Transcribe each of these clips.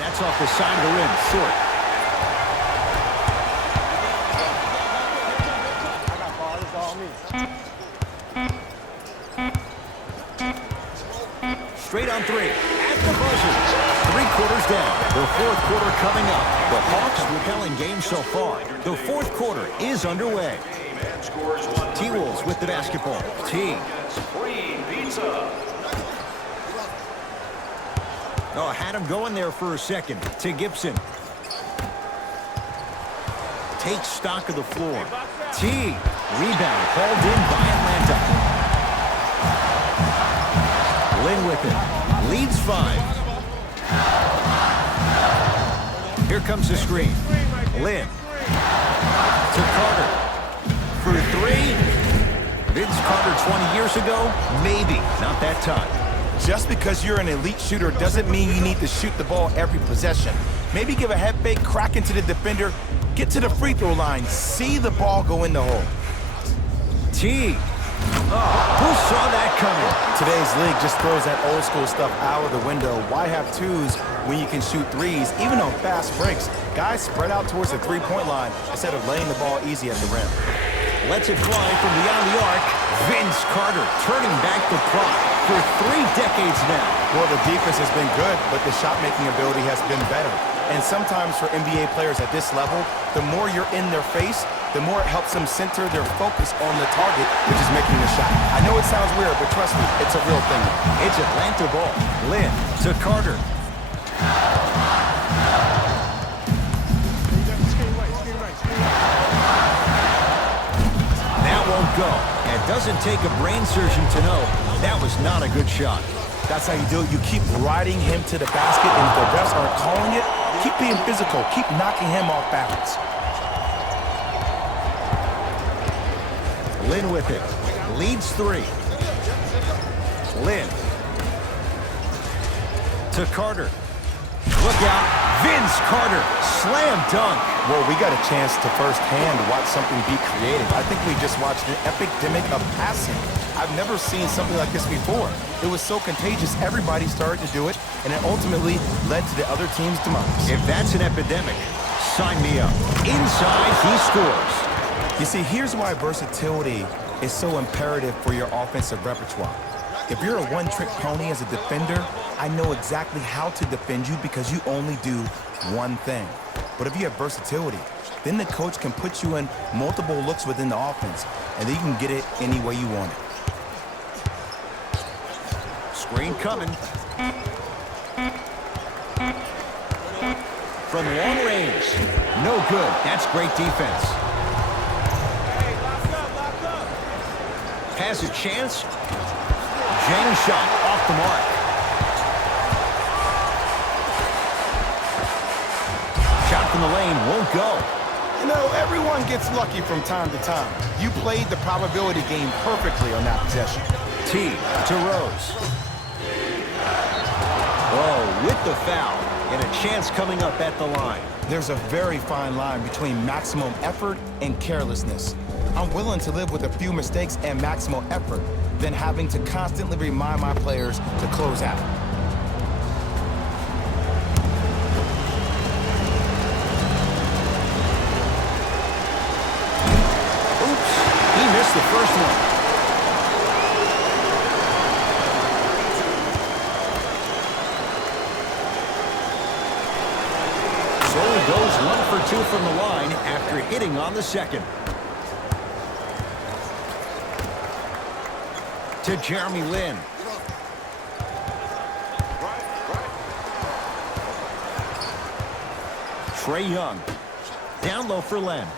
That's off the side of the rim, short. I got ball. It's all me. Straight on three. At the buzzer. 3 quarters down. The 4th quarter coming up. The Hawks repelling game so far. The 4th quarter is underway. T-Wolves with the basketball. T. Oh, had him going there for a second. To Gibson. Takes stock of the floor. T. Rebound called in by Atlanta. Lynn with it. Leads 5. Here comes the screen. Lynn. To Carter. For 3. Vince Carter 20 years ago? Maybe. Not that time. Just because you're an elite shooter doesn't mean you need to shoot the ball every possession. Maybe give a head fake, crack into the defender, get to the free throw line, see the ball go in the hole. T. Oh, who saw that coming? Today's league just throws that old school stuff out of the window. Why have 2s when you can shoot 3s, even on fast breaks? Guys spread out towards the three-point line instead of laying the ball easy at the rim. Lets it fly from beyond the arc. Vince Carter turning back the clock for 3 decades now. Well, the defense has been good, but the shot-making ability has been better. And sometimes for NBA players at this level, the more you're in their face, the more it helps them center their focus on the target, which is making the shot. I know it sounds weird, but trust me, it's a real thing. It's Atlanta ball. Lynn to Carter. That won't go. It doesn't take a brain surgeon to know that was not a good shot. That's how you do it. You keep riding him to the basket, and if the refs aren't calling it, keep being physical. Keep knocking him off balance. Lynn with it. Leads 3. Lynn. To Carter. Look out. Vince Carter. Slam dunk. Well, we got a chance to firsthand watch something be created. I think we just watched an epidemic of passing. I've never seen something like this before. It was so contagious, everybody started to do it, and it ultimately led to the other team's demise. If that's an epidemic, sign me up. Inside, he scores. You see, here's why versatility is so imperative for your offensive repertoire. If you're a one-trick pony as a defender, I know exactly how to defend you because you only do one thing. But if you have versatility, then the coach can put you in multiple looks within the offense, and then you can get it any way you want it. Screen coming. From long range. No good. That's great defense. Has a chance. Jang shot off the mark. Shot from the lane won't go. You know, everyone gets lucky from time to time. You played the probability game perfectly on that possession. T to Rose. Oh, with the foul. And a chance coming up at the line. There's a very fine line between maximum effort and carelessness. I'm willing to live with a few mistakes and maximal effort than having to constantly remind my players to close out. Oops, he missed the first one. So he goes 1 for 2 from the line after hitting on the second. To Jeremy Lin. Trae Young. Down low for Len.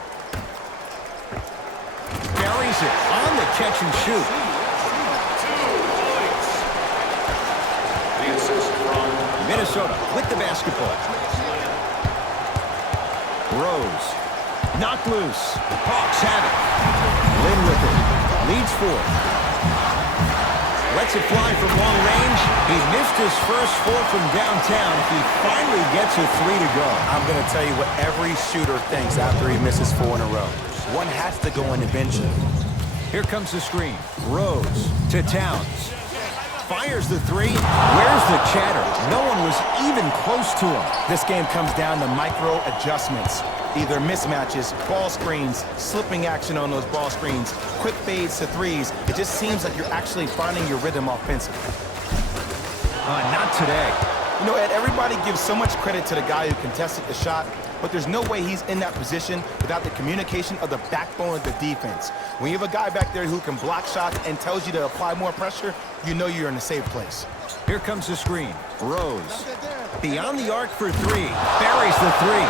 Buries it on the catch and shoot. Minnesota with the basketball. Rose. Knocked loose. Hawks have it. Lin with it. Leads 4. Lets it fly from long range. He missed his first 4 from downtown. He finally gets a 3 to go. I'm going to tell you what every shooter thinks after he misses 4 in a row. One has to go in eventually. Here comes the screen. Rose to Towns. Fires the three. Where's the chatter? No one was even close to him. This game comes down to micro adjustments. Either mismatches, ball screens, slipping action on those ball screens, quick fades to threes. It just seems like you're actually finding your rhythm offensively. Not today. You know, Ed, everybody gives so much credit to the guy who contested the shot, but there's no way he's in that position without the communication of the backbone of the defense. When you have a guy back there who can block shots and tells you to apply more pressure, you know you're in a safe place. Here comes the screen. Rose. Beyond the arc for three. Buries the three.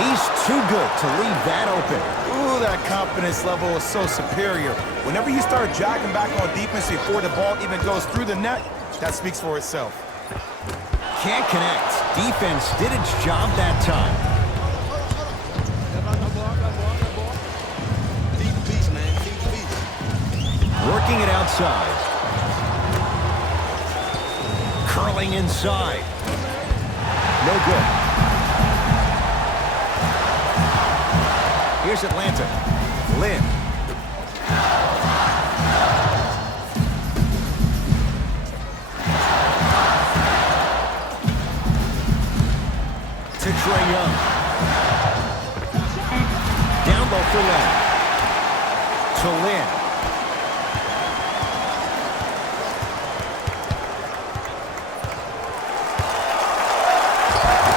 He's too good to leave that open. Ooh, that confidence level is so superior. Whenever you start jogging back on defense before the ball even goes through the net, that speaks for itself. Can't connect. Defense did its job that time. Working it outside. Curling inside. No good. Here's Atlanta. Lynn. To Trae Young. Down low for Lynn. To Lynn.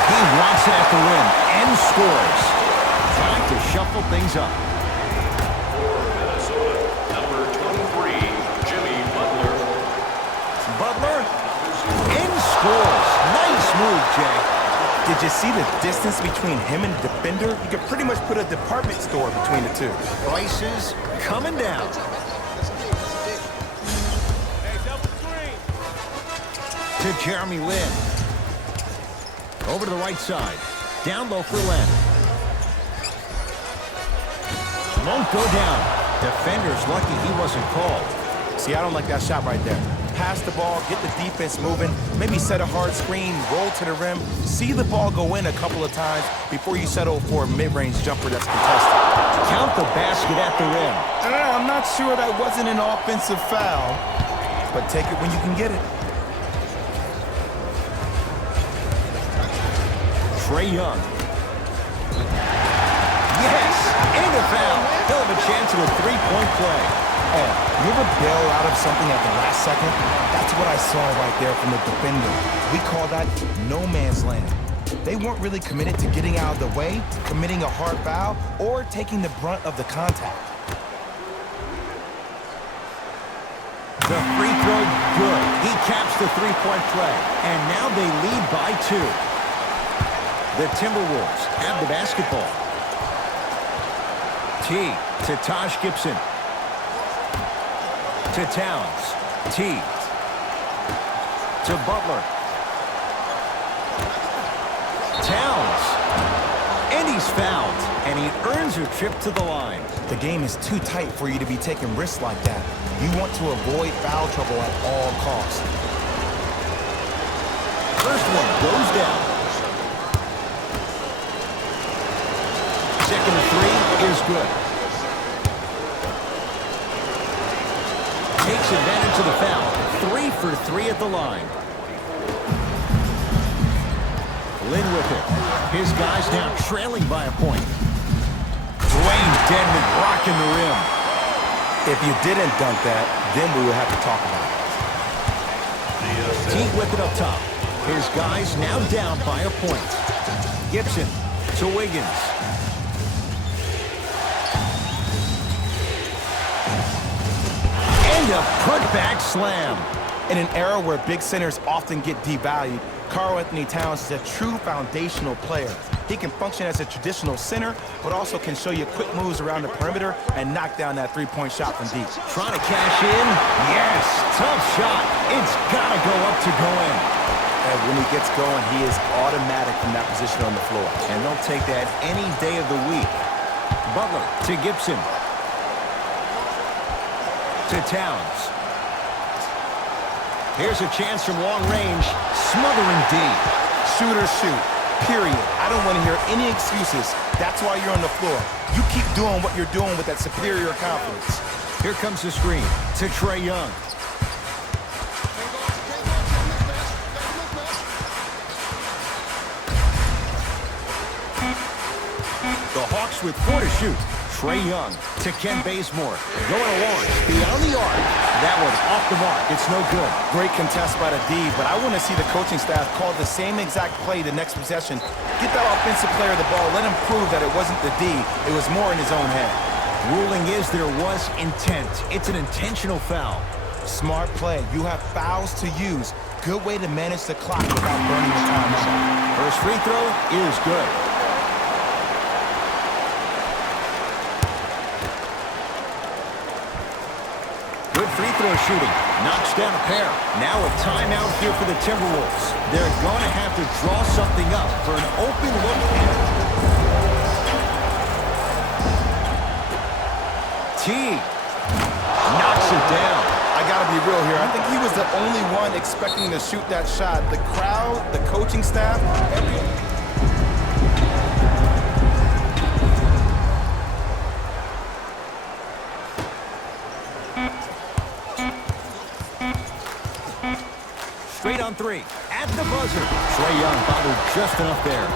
He wants it at the rim and scores. Trying to shuffle things up. Number 23, Jimmy Butler. Butler and scores. Nice move, Jay. Did you see the distance between him and the defender? You could pretty much put a department store between the two. Prices coming down. To Jeremy Lin. Over to the right side. Down low for Len. Won't go down. Defender's lucky he wasn't called. See, I don't like that shot right there. Pass the ball, get the defense moving, maybe set a hard screen, roll to the rim, see the ball go in a couple of times before you settle for a mid-range jumper that's contested. Count the basket at the rim. I'm not sure that wasn't an offensive foul, but take it when you can get it. Trae Young. Yes! And a foul. He'll have a chance at a three-point play. Oh, you ever bail out of something at the last second? That's what I saw right there from the defender. We call that no man's land. They weren't really committed to getting out of the way, committing a hard foul, or taking the brunt of the contact. The free throw, good. He caps the three-point play. And now they lead by 2. The Timberwolves have the basketball. T to Taj Gibson. To Towns. T. To Butler. Towns. And he's fouled. And he earns a trip to the line. The game is too tight for you to be taking risks like that. You want to avoid foul trouble at all costs. First one goes down. Second three is good. Takes advantage of the foul. 3 for 3 at the line. Lynn with it. His guys now trailing by a point. Dwayne Dedmon rocking the rim. If you didn't dunk that, then we would have to talk about it. Teague with it up top. His guys now down by a point. Gibson to Wiggins. And a putback slam. In an era where big centers often get devalued, Karl-Anthony Towns is a true foundational player. He can function as a traditional center, but also can show you quick moves around the perimeter and knock down that three-point shot from deep. Trying to cash in. Yes, tough shot. It's got to go up to go in. And when he gets going, he is automatic from that position on the floor. And they'll take that any day of the week. Butler to Gibson. To Towns. Here's a chance from long range. Smothering D. Shoot or shoot, period. I don't want to hear any excuses. That's why you're on the floor. You keep doing what you're doing with that superior confidence. Here comes the screen to Trae Young. The Hawks with 4 to shoot. Trae Young to Ken Bazemore. Going along, beyond the arc. That one off the mark. It's no good. Great contest by the D, but I want to see the coaching staff call the same exact play the next possession. Get that offensive player the ball. Let him prove that it wasn't the D. It was more in his own head. Ruling is there was intent. It's an intentional foul. Smart play. You have fouls to use. Good way to manage the clock without burning the timeout. First free throw is good. Good free throw shooting. Knocks down a pair. Now a timeout here for the Timberwolves. They're going to have to draw something up for an open look here. T knocks it down. I got to be real here. I think he was the only one expecting to shoot that shot. The crowd, the coaching staff, everyone. Straight on 3. At the buzzer. Trae Young bobbled just enough there.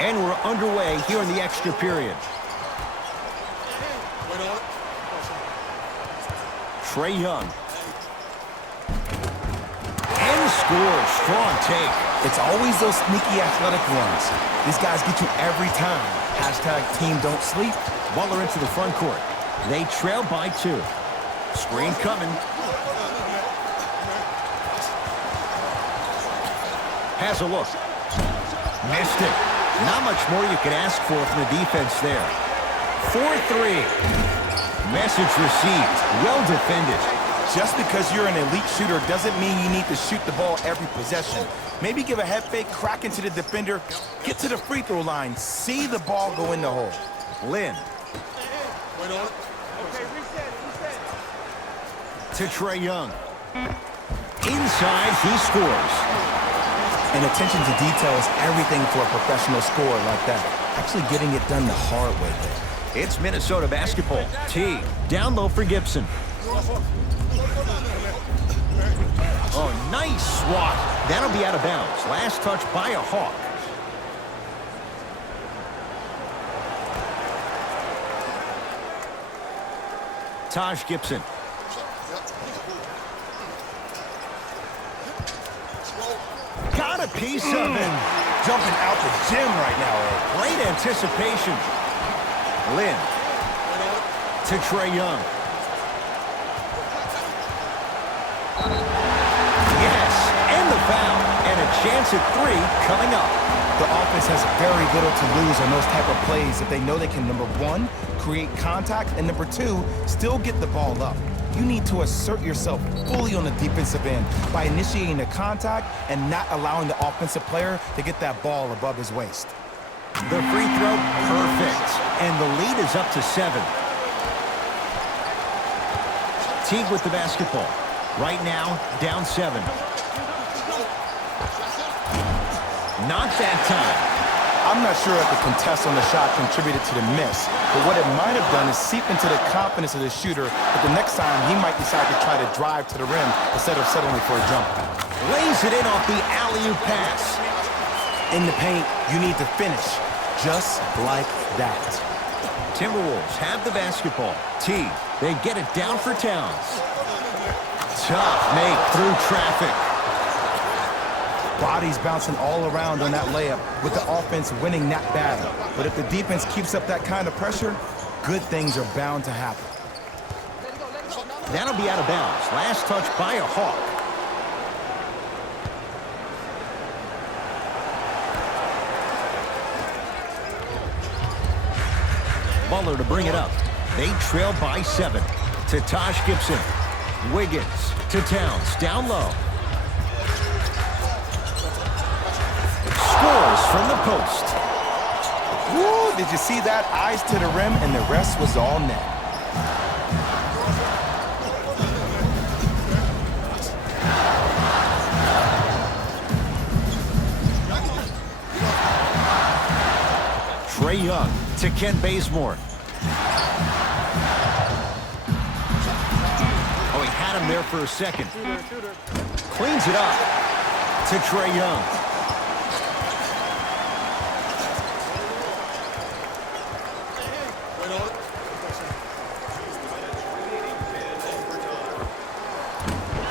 And we're underway here in the extra period. Trae Young. And scores. Strong take. It's always those sneaky athletic ones. These guys get you every time. Hashtag team don't sleep. Butler into the front court. They trail by 2. Screen coming. Has a look. Missed it. Not much more you can ask for from the defense there. 4-3. Message received. Well defended. Just because you're an elite shooter doesn't mean you need to shoot the ball every possession. Maybe give a head fake, crack into the defender, get to the free throw line, see the ball go in the hole. Lynn. To Trae Young. Inside, he scores. And attention to detail is everything for a professional scorer like that. Actually getting it done the hard way there. It's Minnesota basketball. T. Down low for Gibson. Oh, nice swat. That'll be out of bounds. Last touch by a Hawk. Taj Gibson. Got a piece of it. Jumping out the gym right now, Ed. Great anticipation. Lynn. To Trae Young. Yes, and the foul. And a chance at 3 coming up. The offense has very little to lose on those type of plays if they know they can, number 1, create contact, and number 2, still get the ball up. You need to assert yourself fully on the defensive end by initiating the contact and not allowing the offensive player to get that ball above his waist. The free throw, perfect. And the lead is up to 7. Teague with the basketball. Right now, down 7. Not that time. I'm not sure if the contest on the shot contributed to the miss, but what it might have done is seep into the confidence of the shooter, but the next time he might decide to try to drive to the rim instead of settling for a jump. Lays it in off the alley-oop pass. In the paint, you need to finish, just like that. Timberwolves have the basketball. T. They get it down for Towns. Tough make through traffic. Bodies bouncing all around on that layup with the offense winning that battle. But if the defense keeps up that kind of pressure, good things are bound to happen. That'll be out of bounds. Last touch by a Hawk. Butler to bring it up. They trail by 7. To Taj Gibson. Wiggins to Towns. Down low. Scores from the post. Woo! Did you see that? Eyes to the rim, and the rest was all net. Trae Young to Ken Bazemore. there for a second. Cleans it up to Trae Young.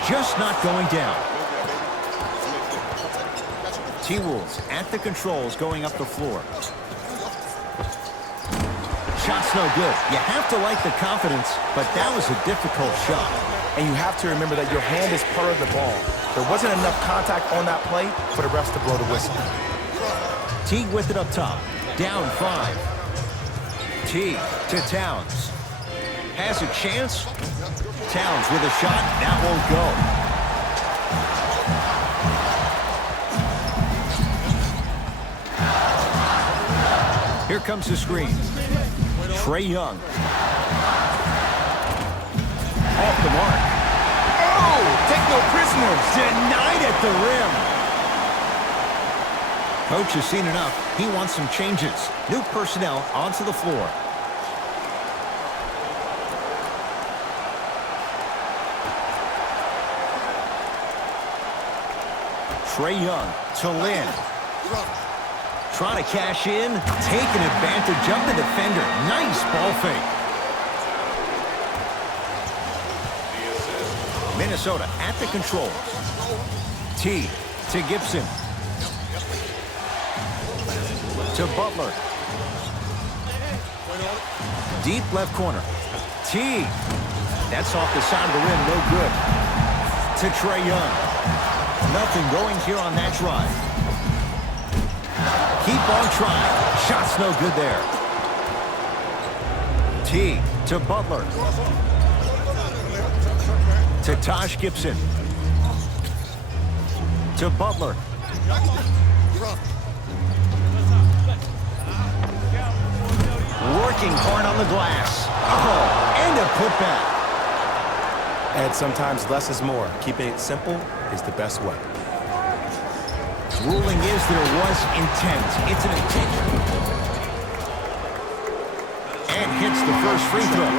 Just not going down. T-Wolves at the controls going up the floor. Shot's no good. You have to like the confidence, but that was a difficult shot. And you have to remember that your hand is part of the ball. There wasn't enough contact on that play for the refs to blow the whistle. Teague with it up top. Down 5. Teague to Towns. Has a chance. Towns with a shot. That won't go. Here comes the screen. Trae Young. Off the mark. Oh, take no prisoners. Denied at the rim. Coach has seen enough. He wants some changes. New personnel onto the floor. Trae Young to Lynn. Trying to cash in, taking advantage of the defender. Nice ball fake. Minnesota at the controls. T to Gibson. To Butler. Deep left corner. T. That's off the side of the rim, no good. To Trae Young. Nothing going here on that drive. Keep on trying. Shot's no good there. T to Butler. To Taj Gibson. To Butler. Working hard on the glass. Oh, and a putback. And sometimes less is more. Keeping it simple is the best way. Ruling is there was intent. It's an intent. And hits the first free throw.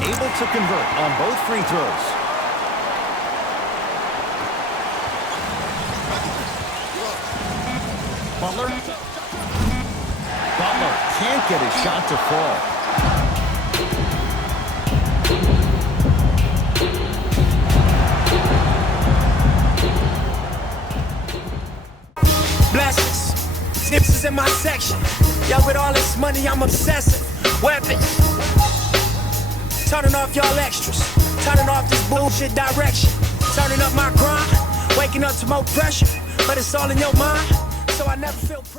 Able to convert on both free throws. Butler. Butler can't get his shot to fall. Blessings. Snips is in my section. Yo, with all this money, I'm obsessive. Weapons. Turning off y'all extras. Turning off this bullshit direction. Turning up my grind. Waking up to more pressure. But it's all in your mind. So I never feel pressure.